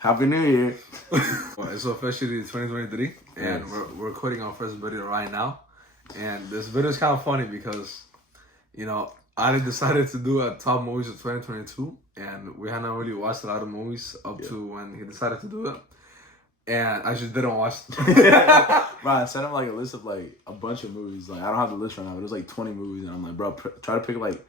Happy New Year. Well, it's officially 2023, and Yes. we're recording our first video right now. And this video is kind of funny because, Ali decided to do a top movies of 2022, and we had not really watched a lot of movies up to when he decided to do it. And I just didn't watch Bro, I sent him like a list of like a bunch of movies. Like I don't have the list right now, but it was like 20 movies, and I'm like, bro, try to pick like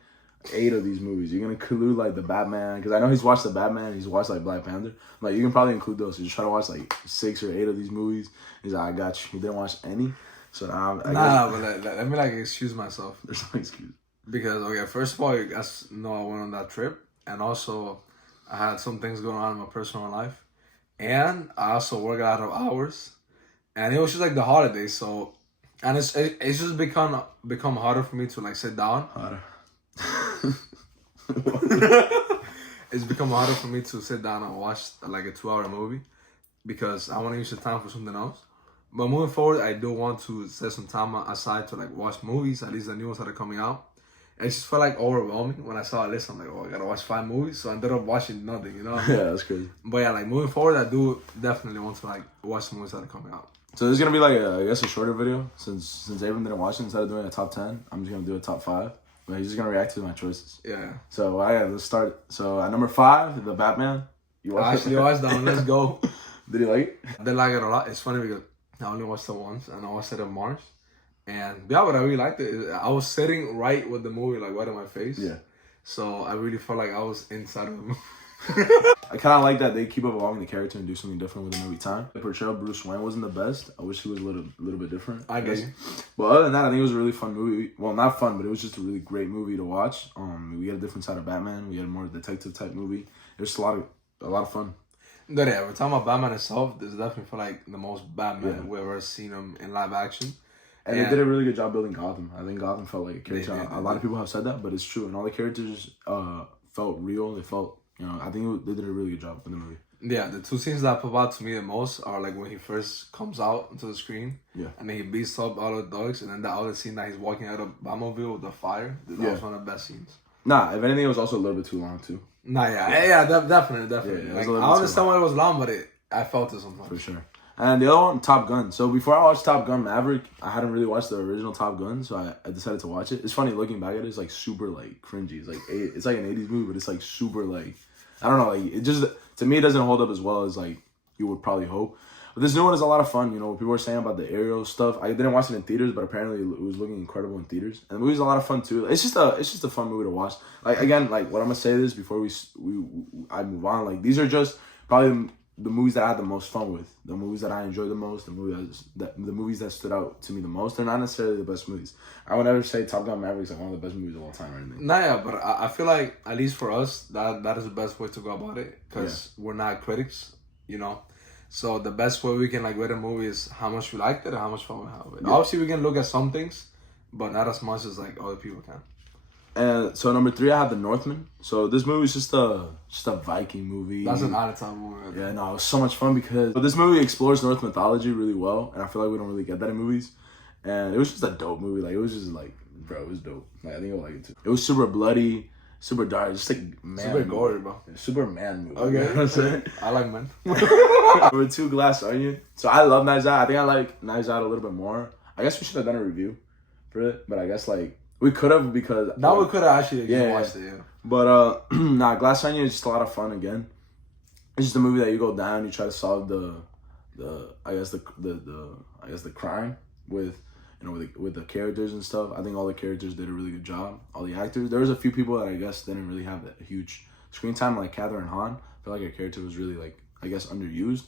8 of these movies. You're gonna include like the Batman, because I know he's watched the Batman, he's watched like Black Panther. Like you can probably include those. So just try to watch like 6 or 8 of these movies. He's like, I got you. He didn't watch any, so now but let me excuse myself. There's no excuse. Because, okay, first of all, you guys know I went on that trip. And also, I had some things going on in my personal life. And I also work a lot of hours. And it was just like the holidays. So, and it's just become harder for me to like sit down. Harder. It's become harder for me to sit down and watch like a 2-hour movie. Because I want to use the time for something else. But moving forward, I do want to set some time aside to like watch movies. At least the new ones that are coming out. It just felt like overwhelming when I saw a list. I'm like, oh, I gotta watch 5 movies. So I ended up watching nothing, Yeah, that's crazy. But yeah, like moving forward, I do definitely want to like watch the movies that are coming out. So this is gonna be like I guess a shorter video since Abram didn't watch it. Instead of doing a top 10, I'm just gonna do a top 5. But he's just gonna react to my choices. Yeah. So let's start. So at number 5, the Batman. You watched I actually watched that one. Let's go. Did you like it? I did like it a lot. It's funny because I only watched it once, and I watched it in March. And yeah, but I really liked it. I was sitting right with the movie, like right in my face. Yeah. So I really felt like I was inside of the movie. I kind of like that they keep evolving the character and do something different with him every time. The portrayal of Bruce Wayne wasn't the best. I wish he was a little bit different. I guess. But other than that, I think it was a really fun movie. Well, not fun, but it was just a really great movie to watch. We got a different side of Batman. We had a more detective type movie. It was a lot of fun. But yeah, we're talking about Batman itself. This definitely feel like the most Batman we've ever seen him in live action. And they did a really good job building Gotham. I think Gotham felt like a character. A lot of people have said that, but it's true. And all the characters felt real. They felt, I think they did a really good job in the movie. Yeah, the 2 scenes that pop out to me the most are like when he first comes out into the screen. Yeah. And then he beats up all the dogs. And then the other scene that he's walking out of Batmobile with the fire. That was one of the best scenes. Nah, if anything, it was also a little bit too long, too. Nah, yeah, definitely. Yeah, like, I understand why it was long, but I felt it sometimes. For sure. And the other one, Top Gun. So before I watched Top Gun Maverick, I hadn't really watched the original Top Gun, so I decided to watch it. It's funny looking back at it. It's like super like cringy. It's like an 80s movie, but it's like super like, I don't know, like it just, to me, it doesn't hold up as well as like you would probably hope. But this new one is a lot of fun. What people were saying about the aerial stuff. I didn't watch it in theaters, but apparently it was looking incredible in theaters. And the movie's a lot of fun too. It's just a fun movie to watch. Like again, like what I'm gonna say this before I move on. Like these are just probably the movies that I had the most fun with, the movies that I enjoyed the most, the movies that stood out to me the most. They're not necessarily the best movies. I would never say Top Gun Maverick is like one of the best movies of all time or anything. Nah, yeah, but I feel like at least for us, that is the best way to go about it because we're not critics, So the best way we can like rate a movie is how much we liked it and how much fun we have with it. Yeah. Obviously, we can look at some things, but not as much as like other people can. And so number 3, I have The Northman. So this movie is just a Viking movie. That's an out-of-time movie. Right? Yeah, no, it was so much fun because this movie explores Norse mythology really well, and I feel like we don't really get that in movies. And it was just a dope movie. Like it was just like, bro, it was dope. Like I think you'll like it too. It was super bloody, super dark, just like man. Super gory, bro. Super man movie. Okay, you know what I'm saying? I like men. Number 2, Glass Onion. So I love Knives Out. I think I like Knives Out a little bit more. I guess we should have done a review for it, but I guess like we could have because now we could have actually watched it. Yeah. But nah, Glass Onion is just a lot of fun. Again, it's just a movie that you go down, you try to solve the crime with with the characters and stuff. I think all the characters did a really good job. All the actors. There was a few people that I guess didn't really have that huge screen time, like Catherine Hahn. I feel like her character was really like I guess underused.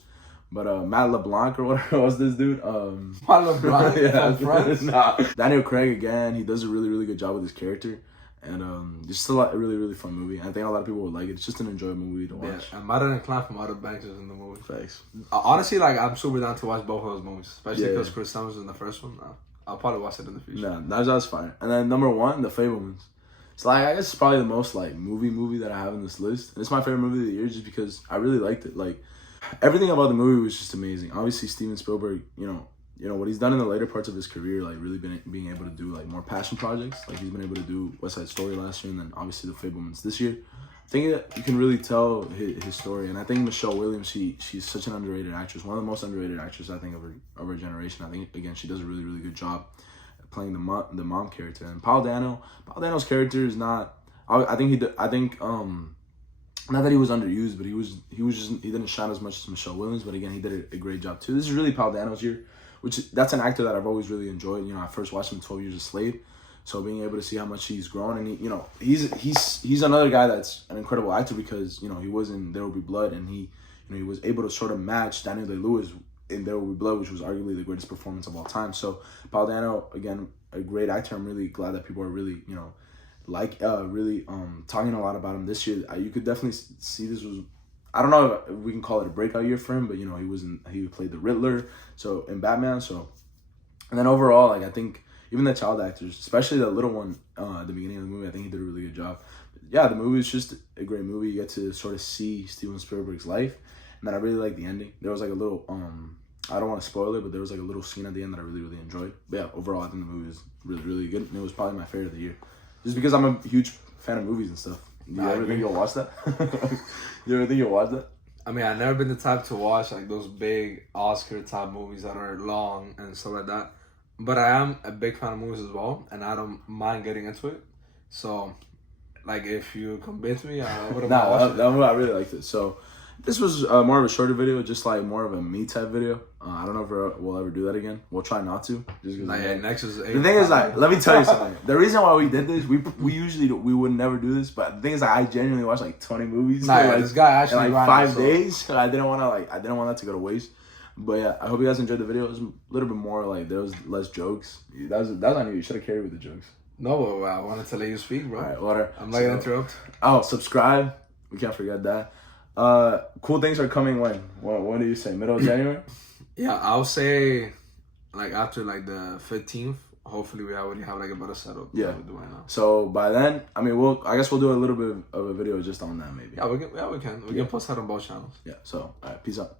But Matt LeBlanc or whatever was this dude. Matt LeBlanc, yeah, friends. Nah. Daniel Craig again. He does a really good job with his character, and it's still a really fun movie. I think a lot of people would like it. It's just an enjoyable movie to watch. Yeah, and Madeline Klein from Outer Banks is in the movie. Thanks. Honestly, like I'm super down to watch both of those movies, especially because Chris Evans was in the first one. I'll probably watch it in the future. Nah, that's fine. And then number 1, The Fabelmans. It's like I guess it's probably the most like movie that I have in this list. And it's my favorite movie of the year just because I really liked it. Like everything about the movie was just amazing. Obviously, Steven Spielberg, what he's done in the later parts of his career, like really being able to do like more passion projects. Like he's been able to do West Side Story last year, and then obviously The Fabelmans this year. think that you can really tell his story, and I think Michelle Williams, she's such an underrated actress, one of the most underrated actresses I think of her generation. I think again she does a really good job playing the mom character. And Paul Dano's character is not. I think not that he was underused, but he didn't shine as much as Michelle Williams. But again, he did a great job too. This is really Paul Dano's year, that's an actor that I've always really enjoyed. I first watched him 12 Years a Slave. So being able to see how much he's grown, and he's another guy that's an incredible actor because he was in There Will Be Blood, and he was able to sort of match Daniel Day-Lewis in There Will Be Blood, which was arguably the greatest performance of all time. So Paul Dano, again, a great actor. I'm really glad that people are really talking a lot about him this year. You could definitely see this was, I don't know if we can call it a breakout year for him, but he played the Riddler in Batman. So, and then overall, I think. Even the child actors, especially the little one at the beginning of the movie, I think he did a really good job. Yeah, the movie is just a great movie. You get to sort of see Steven Spielberg's life. And then I really like the ending. There was a little, I don't want to spoil it, but there was a little scene at the end that I really enjoyed. But yeah, overall, I think the movie is really good. And it was probably my favorite of the year. Just because I'm a huge fan of movies and stuff. You ever think you'll watch that? You ever think you'll watch that? I mean, I've never been the type to watch those big Oscar-type movies that are long and stuff like that. But I am a big fan of movies as well, and I don't mind getting into it. So, if you convince me, I wouldn't mind watching it. I really liked it. So, this was more of a shorter video, just more of a me type video. I don't know if we'll ever do that again. We'll try not to. Just next is the thing is, let me tell you something. The reason why we did this, we usually we would never do this, but the thing is, I genuinely watched 20 movies. This guy actually in 5 days. I didn't want that to go to waste. But yeah, I hope you guys enjoyed the video. It was a little bit more there was less jokes. That was on you. You should have carried with the jokes. No, but I wanted to let you speak, bro. All right, water. I'm not gonna interrupt. Oh, subscribe. We can't forget that. Cool things are coming when? When do you say? Middle of January? Yeah, I'll say after the 15th. Hopefully we already have a better setup. Yeah. Than we do right now. So by then, I guess we'll do a little bit of a video just on that maybe. Yeah, we can. We can post that on both channels. Yeah. So all right, peace out.